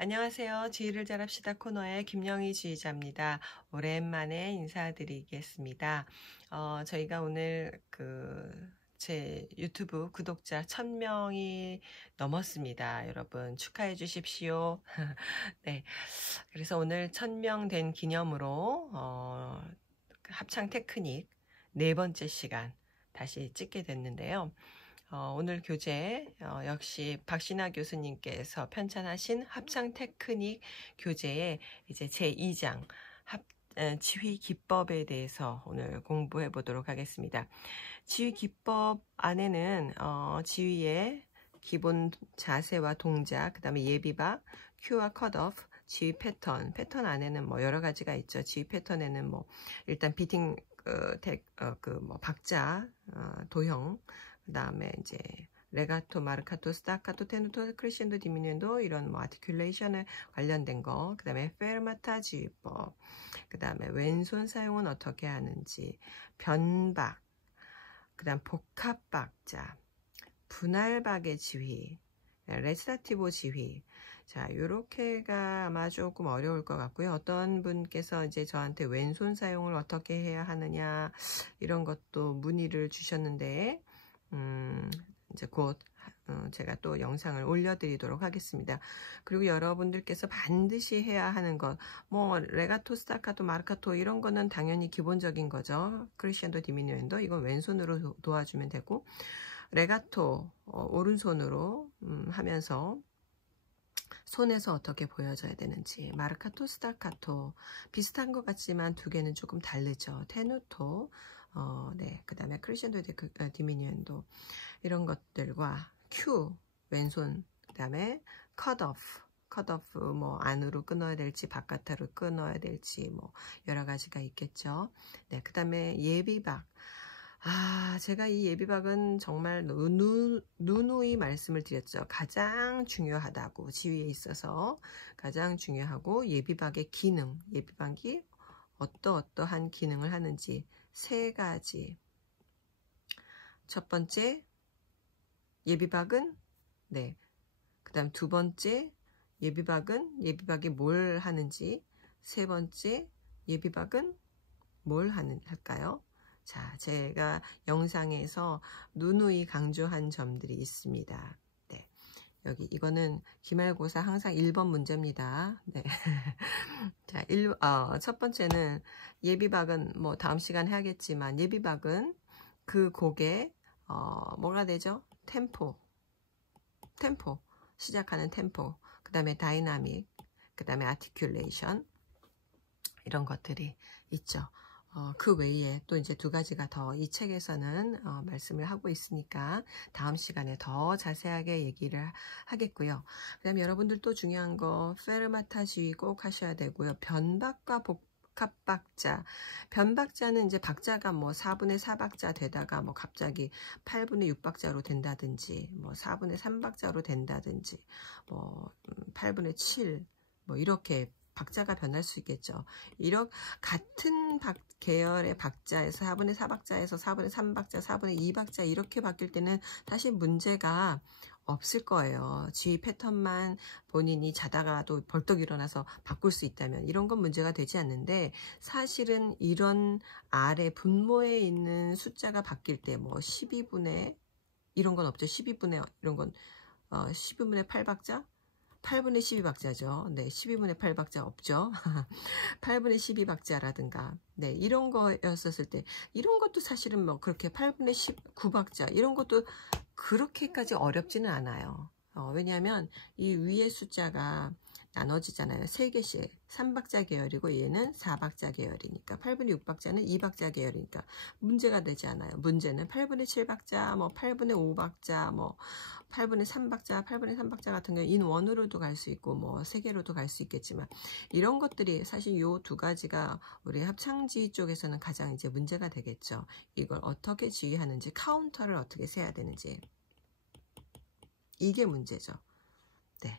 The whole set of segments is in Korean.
안녕하세요. 지휘를 잘합시다 코너의 김영희 지휘자입니다. 오랜만에 인사드리겠습니다. 저희가 오늘 제 유튜브 구독자 1000명이 넘었습니다. 여러분 축하해 주십시오. 네. 그래서 오늘 1000명 된 기념으로 합창 테크닉 네 번째 시간 다시 찍게 됐는데요. 오늘 교재 역시 박신아 교수님께서 편찬하신 합창 테크닉 교재의 이제 제2장 지휘 기법에 대해서 오늘 공부해 보도록 하겠습니다. 지휘 기법 안에는 지휘의 기본 자세와 동작, 그 다음에 예비박, 큐와 컷오프, 지휘 패턴 안에는 뭐 여러 가지가 있죠. 지휘 패턴에는 뭐 일단 비팅 박자, 도형, 그 다음에 이제 레가토, 마르카토, 스타카토, 테누토, 크레시엔도, 디미누엔도 이런 뭐 아티큘레이션에 관련된 거, 그 다음에 페르마타 지휘법, 그 다음에 왼손 사용은 어떻게 하는지, 변박, 그 다음 복합박자, 분할박의 지휘, 레시타티보 지휘. 자, 요렇게가 아마 조금 어려울 것 같고요. 어떤 분께서 이제 저한테 왼손 사용을 어떻게 해야 하느냐 이런 것도 문의를 주셨는데 이제 곧 제가 또 영상을 올려드리도록 하겠습니다. 그리고 여러분들께서 반드시 해야 하는 것, 뭐 레가토, 스타카토, 마르카토 이런 거는 당연히 기본적인 거죠. 크레시엔도, 디미누엔도 이건 왼손으로 도와주면 되고, 레가토 오른손으로 하면서 손에서 어떻게 보여져야 되는지, 마르카토, 스타카토 비슷한 것 같지만 두 개는 조금 다르죠. 테누토, 네, 그 다음에 크레시엔도, 디미누엔도 이런 것들과 큐 왼손, 그 다음에 컷오프 뭐 안으로 끊어야 될지 바깥으로 끊어야 될지 뭐 여러 가지가 있겠죠. 네, 그 다음에 예비박. 제가 이 예비박은 정말 누누이 말씀을 드렸죠. 가장 중요하다고, 지휘에 있어서 가장 중요하고, 예비박의 기능, 예비박이 어떠한 기능을 하는지 세 가지. 첫 번째 예비박은, 네, 그 다음 두 번째 예비박이 뭘 하는지, 세 번째 예비박은 뭘 할까요? 자, 제가 영상에서 누누이 강조한 점들이 있습니다. 네, 여기 이거는 기말고사 항상 1번 문제입니다. 네. 자, 첫 번째는 예비박은 뭐 다음 시간 해야겠지만, 예비박은 그 곡의 뭐가 되죠? 템포, 시작하는 템포, 그 다음에 다이나믹, 그 다음에 아티큘레이션 이런 것들이 있죠. 그 외에 또 이제 두 가지가 더 이 책에서는 말씀을 하고 있으니까 다음 시간에 더 자세하게 얘기를 하겠고요. 그 다음에 여러분들 또 중요한 거 페르마타 지휘 꼭 하셔야 되고요. 변박과 복합박자. 변박자는 이제 박자가 뭐 4분의 4박자 되다가 뭐 갑자기 8분의 6박자로 된다든지 뭐 4분의 3박자로 된다든지 뭐 8분의 7 뭐 이렇게 박자가 변할 수 있겠죠. 같은 계열의 박자에서 4분의 4박자에서 4분의 3박자, 4분의 2박자 이렇게 바뀔 때는 사실 문제가 없을 거예요. 지휘 패턴만 본인이 자다가도 벌떡 일어나서 바꿀 수 있다면 이런 건 문제가 되지 않는데, 사실은 이런 아래 분모에 있는 숫자가 바뀔 때 뭐 12분의 이런 건 없죠. 12분의 이런 건 12분의 8박자? 8분의 12박자죠. 네, 12분의 8박자 없죠. 8분의 12박자라든가, 네, 이런 거였었을 때, 이런 것도 사실은 뭐 그렇게 8분의 19박자, 이런 것도 그렇게까지 어렵지는 않아요. 왜냐하면 이 위의 숫자가 나눠지잖아요. 3개씩. 3박자 계열이고 얘는 4박자 계열이니까 8분의 6박자는 2박자 계열이니까 문제가 되지 않아요. 문제는 8분의 7박자, 뭐 8분의 5박자, 뭐 8분의 3박자, 8분의 3박자 같은 경우 인원으로도 갈 수 있고 뭐 3개로도 갈 수 있겠지만, 이런 것들이 사실 요 두 가지가 우리 합창지휘 쪽에서는 가장 이제 문제가 되겠죠. 이걸 어떻게 지휘하는지, 카운터를 어떻게 세야 되는지, 이게 문제죠. 네.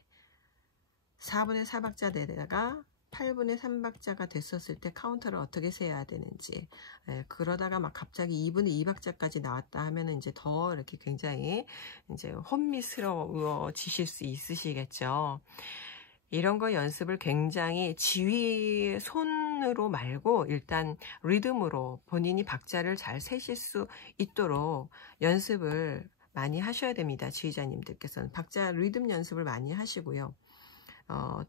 4분의 4박자 되다가 8분의 3박자가 됐었을 때 카운터를 어떻게 세야 되는지, 그러다가 막 갑자기 2분의 2박자까지 나왔다 하면은 이제 더 이렇게 굉장히 이제 혼미스러워지실 수 있으시겠죠. 이런 거 연습을 굉장히 지휘 손으로 말고 일단 리듬으로 본인이 박자를 잘 세실 수 있도록 연습을 많이 하셔야 됩니다. 지휘자님들께서는 박자 리듬 연습을 많이 하시고요.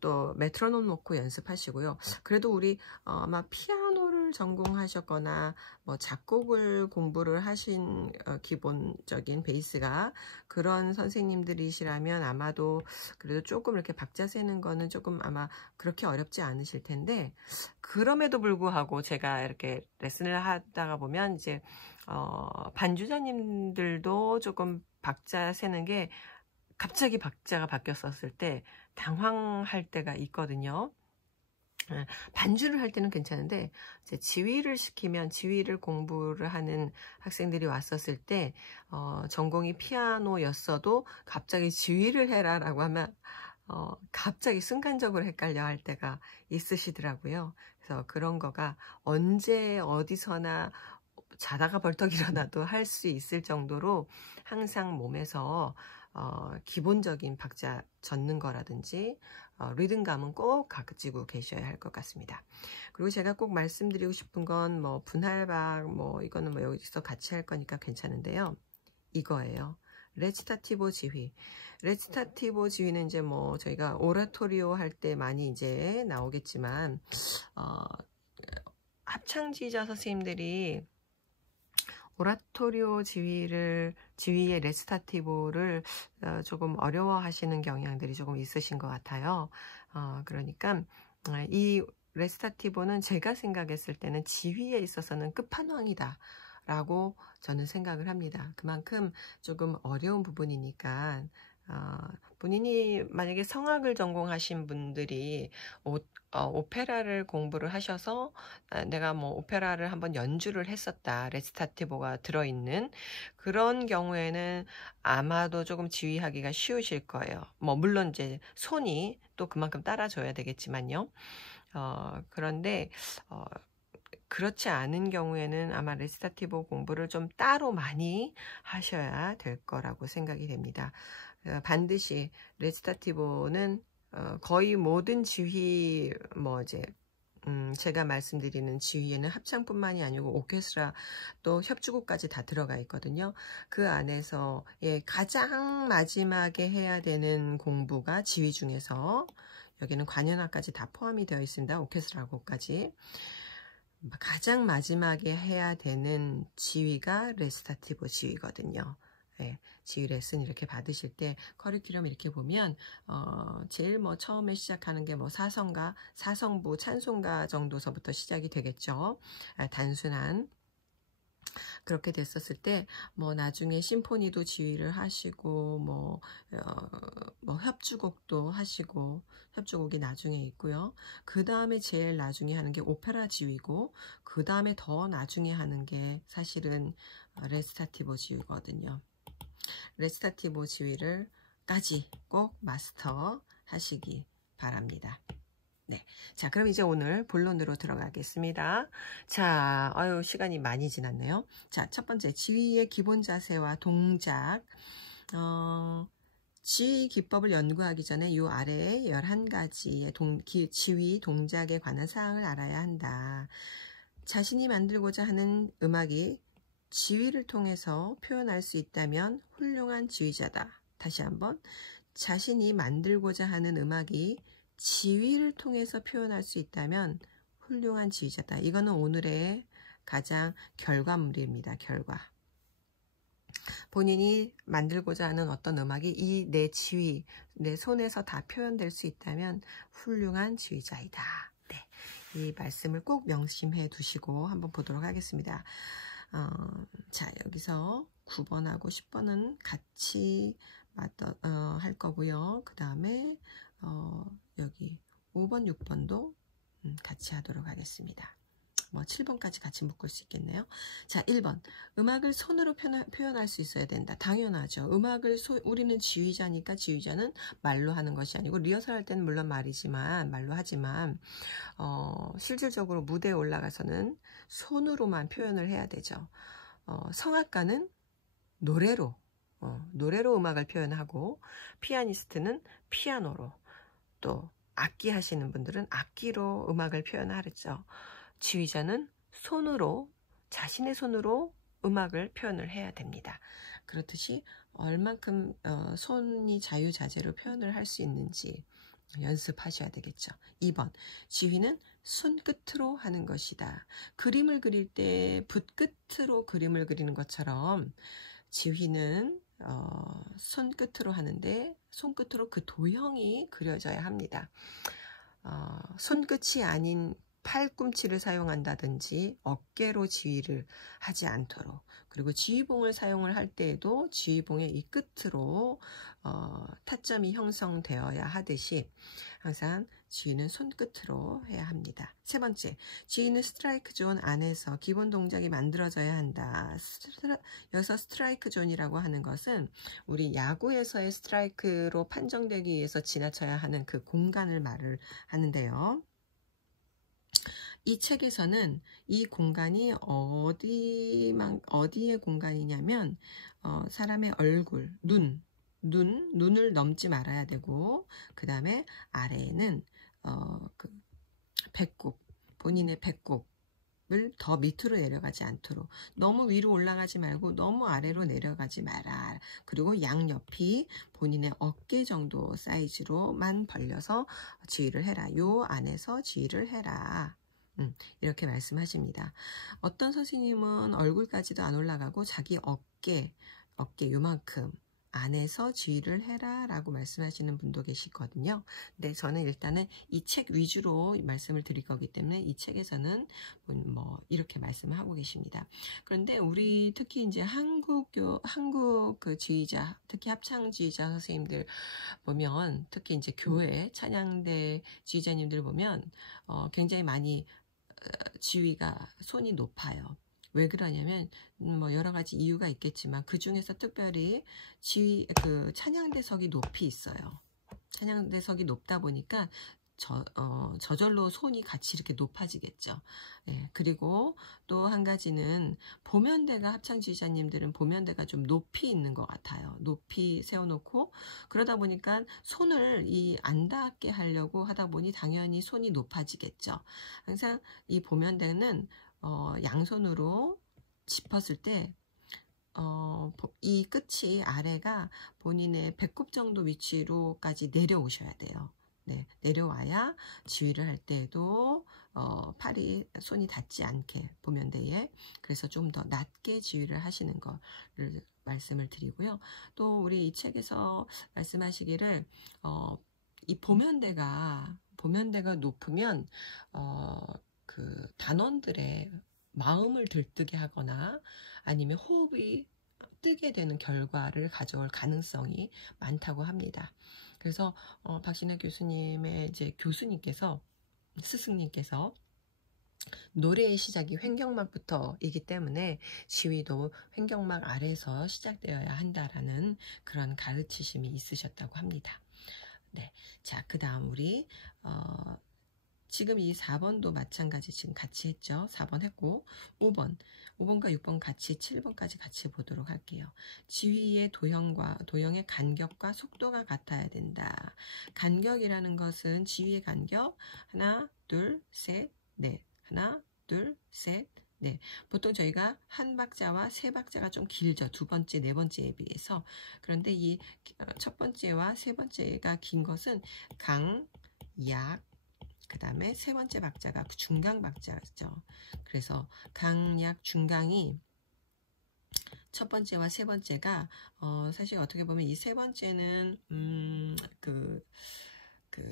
또 메트로놈 놓고 연습하시고요. 그래도 우리 아마 피아노를 전공하셨거나 뭐 작곡을 공부를 하신 기본적인 베이스가 그런 선생님들이시라면 아마도 그래도 조금 이렇게 박자 세는 거는 조금 아마 그렇게 어렵지 않으실 텐데, 그럼에도 불구하고 제가 이렇게 레슨을 하다가 보면 이제 반주자님들도 조금 박자 세는 게 갑자기 박자가 바뀌었을 때 당황할 때가 있거든요. 반주를 할 때는 괜찮은데 이제 지휘를 시키면, 지휘를 공부를 하는 학생들이 왔었을 때 전공이 피아노였어도 갑자기 지휘를 해라 라고 하면 갑자기 순간적으로 헷갈려 할 때가 있으시더라고요. 그래서 그런 거가 언제 어디서나 자다가 벌떡 일어나도 할 수 있을 정도로 항상 몸에서 기본적인 박자 젓는 거라든지 리듬감은 꼭 가지고 계셔야 할 것 같습니다. 그리고 제가 꼭 말씀드리고 싶은 건 뭐 분할박 뭐 이거는 뭐 여기서 같이 할 거니까 괜찮은데요. 이거예요. 레치타티보 지휘. 레치타티보 지휘는 이제 뭐 저희가 오라토리오 할 때 많이 이제 나오겠지만 합창지휘자 선생님들이 오라토리오 지휘의 레치타티보를 조금 어려워하시는 경향들이 조금 있으신 것 같아요. 그러니까 이 레치타티보는 제가 생각했을 때는 지휘에 있어서는 끝판왕이다 라고 저는 생각을 합니다. 그만큼 조금 어려운 부분이니까 본인이 만약에 성악을 전공하신 분들이 오페라를 공부를 하셔서 내가 뭐 오페라를 한번 연주를 했었다, 레치타티보가 들어있는 그런 경우에는 아마도 조금 지휘하기가 쉬우실 거예요. 뭐 물론 이제 손이 또 그만큼 따라줘야 되겠지만요. 그런데 그렇지 않은 경우에는 아마 레치타티보 공부를 좀 따로 많이 하셔야 될 거라고 생각이 됩니다. 반드시 레치타티보는 거의 모든 지휘 뭐 이제 제가 말씀드리는 지휘에는 합창뿐만이 아니고 오케스트라 또 협주곡까지 다 들어가 있거든요. 그 안에서 가장 마지막에 해야 되는 공부가 지휘 중에서 여기는 관현악까지 다 포함이 되어 있습니다. 오케스트라 곡까지. 가장 마지막에 해야 되는 지휘가 레치타티보 지휘거든요. 지휘 레슨 이렇게 받으실 때 커리큘럼 이렇게 보면 제일 뭐 처음에 시작하는 게 뭐 사성가, 사성부, 찬송가 정도서부터 시작이 되겠죠. 단순한 그렇게 됐었을 때 뭐 나중에 심포니도 지휘를 하시고 뭐 협주곡도 하시고, 협주곡이 나중에 있고요. 그 다음에 제일 나중에 하는 게 오페라 지휘고, 그 다음에 더 나중에 하는 게 사실은 레치타티보 지휘거든요. 레치타티보 지휘를까지 꼭 마스터 하시기 바랍니다. 네. 자, 그럼 이제 오늘 본론으로 들어가겠습니다. 자, 시간이 많이 지났네요. 자, 첫 번째, 지휘의 기본 자세와 동작. 지휘 기법을 연구하기 전에 이 아래의 11가지의 지휘 동작에 관한 사항을 알아야 한다. 자신이 만들고자 하는 음악이 지휘를 통해서 표현할 수 있다면 훌륭한 지휘자다. 다시 한번, 자신이 만들고자 하는 음악이 지휘를 통해서 표현할 수 있다면 훌륭한 지휘자다. 이거는 오늘의 가장 결과물입니다. 결과. 본인이 만들고자 하는 어떤 음악이 이 내 지휘, 내 손에서 다 표현될 수 있다면 훌륭한 지휘자이다. 네, 이 말씀을 꼭 명심해 두시고 한번 보도록 하겠습니다. 자, 여기서 9번하고 10번은 같이 할 거고요. 그 다음에 여기 5번, 6번도 같이 하도록 하겠습니다. 뭐 7번까지 같이 묶을 수 있겠네요. 자, 1번. 음악을 손으로 표현할 수 있어야 된다. 당연하죠. 음악을 우리는 지휘자니까 지휘자는 말로 하는 것이 아니고, 리허설 할 때는 물론 말로 하지만 실질적으로 무대에 올라가서는 손으로만 표현을 해야 되죠. 성악가는 노래로 음악을 표현하고, 피아니스트는 피아노로, 또 악기 하시는 분들은 악기로 음악을 표현하죠. 지휘자는 손으로, 자신의 손으로 음악을 표현을 해야 됩니다. 그렇듯이 얼만큼 손이 자유자재로 표현을 할 수 있는지 연습하셔야 되겠죠. 2번, 지휘는 손끝으로 하는 것이다. 그림을 그릴 때 붓끝으로 그림을 그리는 것처럼 지휘는 손끝으로 하는데 손끝으로 그 도형이 그려져야 합니다. 손끝이 아닌 팔꿈치를 사용한다든지 어깨로 지휘를 하지 않도록, 그리고 지휘봉을 사용을 할 때에도 지휘봉의 이 끝으로 타점이 형성되어야 하듯이 항상 지휘는 손끝으로 해야 합니다. 세 번째, 지휘는 스트라이크 존 안에서 기본 동작이 만들어져야 한다. 여기서 스트라이크 존이라고 하는 것은 우리 야구에서의 스트라이크로 판정되기 위해서 지나쳐야 하는 그 공간을 말을 하는데요. 이 책에서는 이 공간이 어디의 공간이냐면 사람의 얼굴, 눈을 넘지 말아야 되고, 그 다음에 아래에는 그 배꼽, 본인의 배꼽을 더 밑으로 내려가지 않도록, 너무 위로 올라가지 말고 너무 아래로 내려가지 마라. 그리고 양옆이 본인의 어깨 정도 사이즈로만 벌려서 지휘를 해라. 요 안에서 지휘를 해라. 이렇게 말씀하십니다. 어떤 선생님은 얼굴까지도 안 올라가고 자기 어깨 요만큼 안에서 지휘를 해라 라고 말씀하시는 분도 계시거든요. 근데 저는 일단은 이 책 위주로 말씀을 드릴 거기 때문에 이 책에서는 뭐 이렇게 말씀을 하고 계십니다. 그런데 우리 특히 이제 한국 그 지휘자, 특히 합창 지휘자 선생님들 보면, 특히 이제 교회 찬양대 지휘자님들 보면 굉장히 많이 지휘가 손이 높아요. 왜 그러냐면 뭐 여러 가지 이유가 있겠지만 그 중에서 특별히 그 찬양대석이 높이 있어요. 찬양대석이 높다 보니까 저절로 손이 같이 이렇게 높아지겠죠. 예, 그리고 또 한 가지는 보면대가, 합창지휘자님들은 보면대가 좀 높이 있는 것 같아요. 높이 세워놓고, 그러다 보니까 손을 안 닿게 하려고 하다 보니 당연히 손이 높아지겠죠. 항상 이 보면대는 양손으로 짚었을 때 이 끝이, 아래가 본인의 배꼽 정도 위치로까지 내려오셔야 돼요. 네, 내려와야 지휘를 할 때에도 손이 닿지 않게 보면대에, 그래서 좀 더 낮게 지휘를 하시는 거를 말씀을 드리고요. 또 우리 이 책에서 말씀하시기를 이 보면대가 높으면 그 단원들의 마음을 들뜨게 하거나 아니면 호흡이 뜨게 되는 결과를 가져올 가능성이 많다고 합니다. 그래서 박신혜 교수님의 이제 스승님께서 노래의 시작이 횡격막부터이기 때문에 지휘도 횡격막 아래에서 시작되어야 한다라는 그런 가르치심이 있으셨다고 합니다. 네, 자, 그 다음 우리 지금 이 4번도 마찬가지 지금 같이 했죠. 4번 했고 5번과 6번 같이 7번까지 같이 보도록 할게요. 지휘의 도형의 간격과 속도가 같아야 된다. 간격이라는 것은 지휘의 간격 하나, 둘, 셋, 넷. 하나, 둘, 셋, 넷. 보통 저희가 한 박자와 세 박자가 좀 길죠. 두 번째, 네 번째에 비해서. 그런데 이 첫 번째와 세 번째가 긴 것은 강, 약, 그 다음에 세 번째 박자가 중강 박자죠. 그래서 강, 약, 중강이 첫 번째와 세 번째가 사실 어떻게 보면 이 세 번째는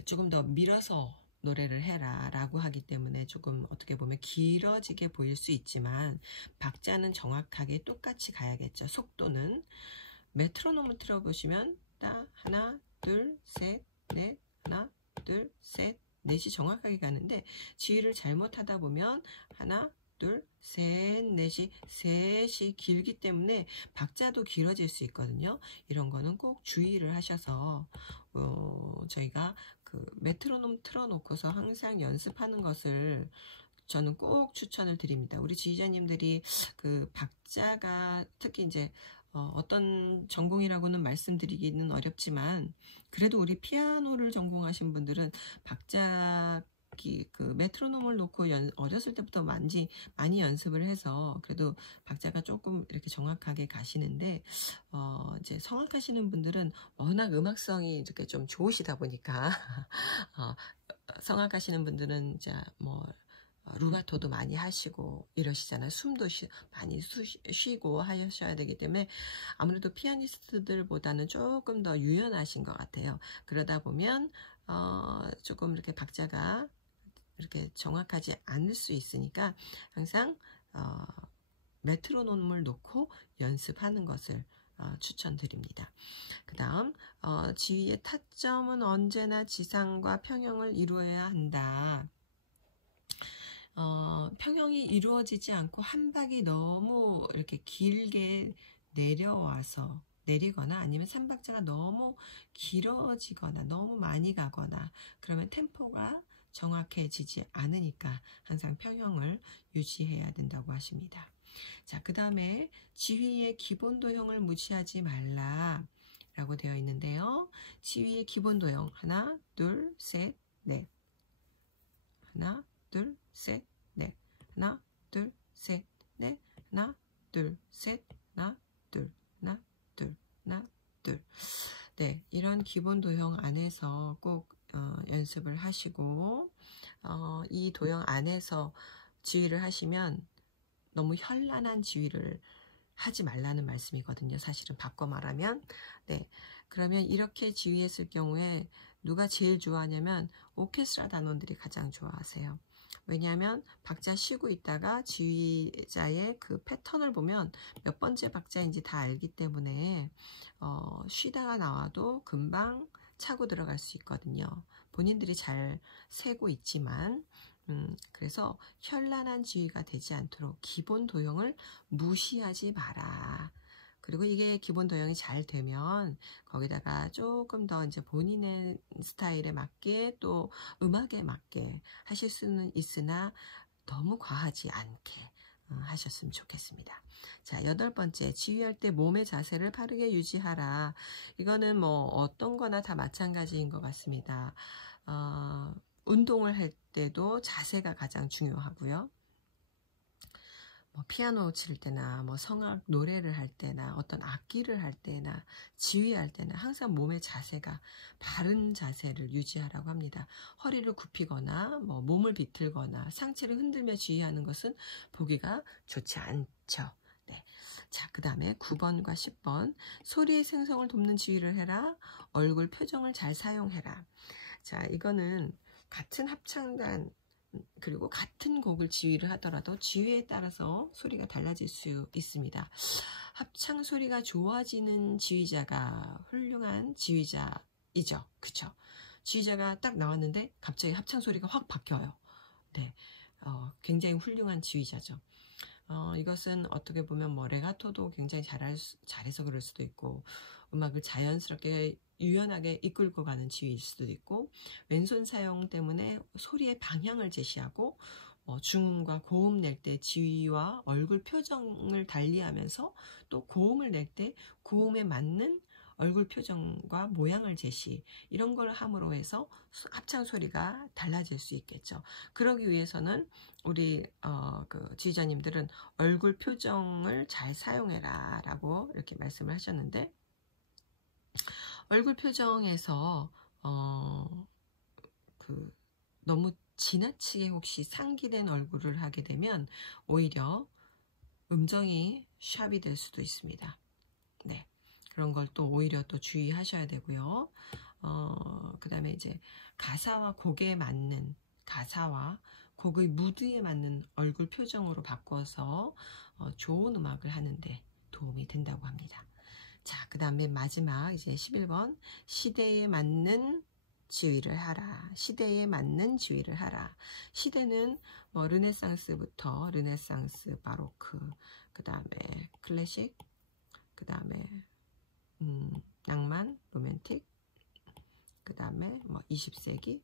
조금 더 밀어서 노래를 해라 라고 하기 때문에 조금 어떻게 보면 길어지게 보일 수 있지만 박자는 정확하게 똑같이 가야겠죠. 속도는 메트로놈을 틀어보시면 하나, 둘, 셋, 넷, 하나, 둘, 셋, 넷이 정확하게 가는데 지휘를 잘못하다 보면 하나, 둘, 셋, 셋이 길기 때문에 박자도 길어질 수 있거든요. 이런 거는 꼭 주의를 하셔서 저희가 그 메트로놈 틀어놓고서 항상 연습하는 것을 저는 꼭 추천을 드립니다. 우리 지휘자님들이 그 박자가 특히 이제 어떤 전공이라고는 말씀드리기는 어렵지만 그래도 우리 피아노를 전공하신 분들은 박자기 그 메트로놈을 놓고 어렸을 때부터 많이 연습을 해서 그래도 박자가 조금 이렇게 정확하게 가시는데 이제 성악하시는 분들은 워낙 음악성이 이렇게 좀 좋으시다 보니까 성악하시는 분들은 이제 뭐 루가토도 많이 하시고 이러시잖아요. 숨도 많이 쉬고 하셔야 되기 때문에 아무래도 피아니스트들보다는 조금 더 유연하신 것 같아요. 그러다 보면 조금 이렇게 박자가 이렇게 정확하지 않을 수 있으니까 항상 메트로놈을 놓고 연습하는 것을 추천드립니다. 그 다음 지휘의 타점은 언제나 지상과 평형을 이루어야 한다. 평형이 이루어지지 않고 한 박이 너무 이렇게 길게 내리거나 아니면 3박자가 너무 길어지거나 너무 많이 가거나 그러면 템포가 정확해지지 않으니까 항상 평형을 유지해야 된다고 하십니다. 자, 그 다음에 지휘의 기본 도형을 무시하지 말라 라고 되어 있는데요. 지휘의 기본 도형 하나, 둘, 셋, 넷 하나, 둘, 셋, 넷 하나, 둘, 셋, 넷 하나, 둘, 셋, 하나, 둘, 하나, 둘, 하나, 둘. 네, 이런 기본 도형 안에서 꼭 연습을 하시고 이 도형 안에서 지휘를 하시면 너무 현란한 지휘를 하지 말라는 말씀이거든요. 사실은 바꿔 말하면 네, 그러면 이렇게 지휘했을 경우에 누가 제일 좋아하냐면 오케스트라 단원들이 가장 좋아하세요. 왜냐하면 박자 쉬고 있다가 지휘자의 그 패턴을 보면 몇 번째 박자인지 다 알기 때문에 쉬다가 나와도 금방 차고 들어갈 수 있거든요. 본인들이 잘 세고 있지만 그래서 현란한 지휘가 되지 않도록 기본 도형을 무시하지 마라. 그리고 이게 기본 도형이 잘 되면 거기다가 조금 더 이제 본인의 스타일에 맞게 또 음악에 맞게 하실 수는 있으나 너무 과하지 않게 하셨으면 좋겠습니다. 자, 8번째, 지휘할 때 몸의 자세를 바르게 유지하라. 이거는 뭐 어떤 거나 다 마찬가지인 것 같습니다. 운동을 할 때도 자세가 가장 중요하고요. 뭐 피아노 칠 때나 뭐 성악 노래를 할 때나 어떤 악기를 할 때나 지휘할 때나 항상 몸의 자세가 바른 자세를 유지하라고 합니다. 허리를 굽히거나 뭐 몸을 비틀거나 상체를 흔들며 지휘하는 것은 보기가 좋지 않죠. 네. 자, 그 다음에 9번과 10번 소리의 생성을 돕는 지휘를 해라. 얼굴 표정을 잘 사용해라. 자, 이거는 같은 합창단 그리고 같은 곡을 지휘를 하더라도 지휘에 따라서 소리가 달라질 수 있습니다. 합창 소리가 좋아지는 지휘자가 훌륭한 지휘자이죠. 그쵸? 지휘자가 딱 나왔는데 갑자기 합창 소리가 확 바뀌어요. 네, 굉장히 훌륭한 지휘자죠. 이것은 어떻게 보면 뭐 레가토도 굉장히 잘해서 그럴 수도 있고 음악을 자연스럽게 유연하게 이끌고 가는 지휘일 수도 있고 왼손 사용 때문에 소리의 방향을 제시하고 중음과 고음 낼 때 지휘와 얼굴 표정을 달리하면서 또 고음을 낼 때 고음에 맞는 얼굴 표정과 모양을 제시 이런 걸 함으로 해서 합창 소리가 달라질 수 있겠죠. 그러기 위해서는 우리 그 지휘자님들은 얼굴 표정을 잘 사용해라 라고 이렇게 말씀을 하셨는데 얼굴 표정에서 너무 지나치게 혹시 상기된 얼굴을 하게 되면 오히려 음정이 샵이 될 수도 있습니다. 네, 그런 걸 또 오히려 또 주의하셔야 되고요. 그 다음에 이제 가사와 곡에 맞는 가사와 곡의 무드에 맞는 얼굴 표정으로 바꿔서 좋은 음악을 하는데 도움이 된다고 합니다. 자, 그 다음에 마지막 이제 11번 시대에 맞는 지휘를 하라. 시대에 맞는 지휘를 하라. 시대는 뭐 르네상스부터 르네상스, 바로크, 그 다음에 클래식, 그 다음에 낭만, 로맨틱, 그 다음에 뭐 20세기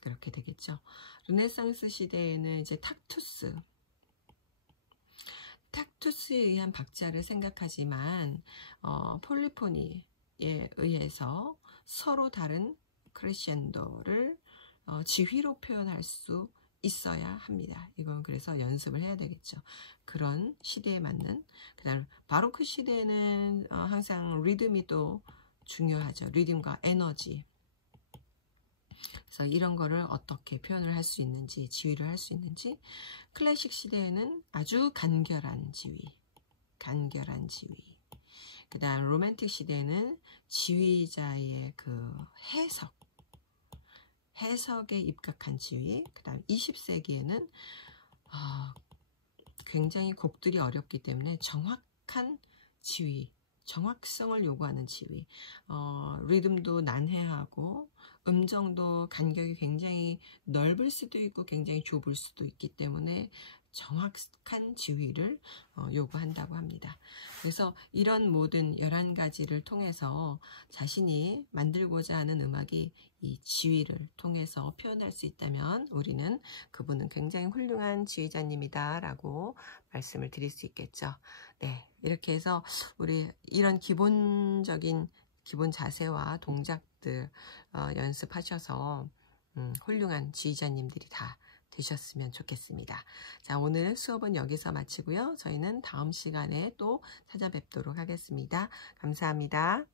그렇게 되겠죠. 르네상스 시대에는 이제 탁투스 탁투스에 의한 박자를 생각하지만 폴리포니에 의해서 서로 다른 크레센도를 지휘로 표현할 수 있어야 합니다. 이건 그래서 연습을 해야 되겠죠. 그런 시대에 맞는. 그다음 바로크 시대에는 항상 리듬이 또 중요하죠. 리듬과 에너지. 그래서 이런 거를 어떻게 표현을 할 수 있는지, 지휘를 할 수 있는지. 클래식 시대에는 아주 간결한 지휘. 그 다음 로맨틱 시대에는 지휘자의 그 해석에 입각한 지휘. 그 다음 20세기에는 굉장히 곡들이 어렵기 때문에 정확한 지휘, 정확성을 요구하는 지휘. 리듬도 난해하고 음정도 간격이 굉장히 넓을 수도 있고 굉장히 좁을 수도 있기 때문에 정확한 지휘를 요구한다고 합니다. 그래서 이런 모든 11가지를 통해서 자신이 만들고자 하는 음악이 이 지휘를 통해서 표현할 수 있다면 우리는 그분은 굉장히 훌륭한 지휘자님이다 라고 말씀을 드릴 수 있겠죠. 네, 이렇게 해서 우리 이런 기본 자세와 동작들 연습하셔서 훌륭한 지휘자님들이 다 되셨으면 좋겠습니다. 자, 오늘 수업은 여기서 마치고요. 저희는 다음 시간에 또 찾아뵙도록 하겠습니다. 감사합니다.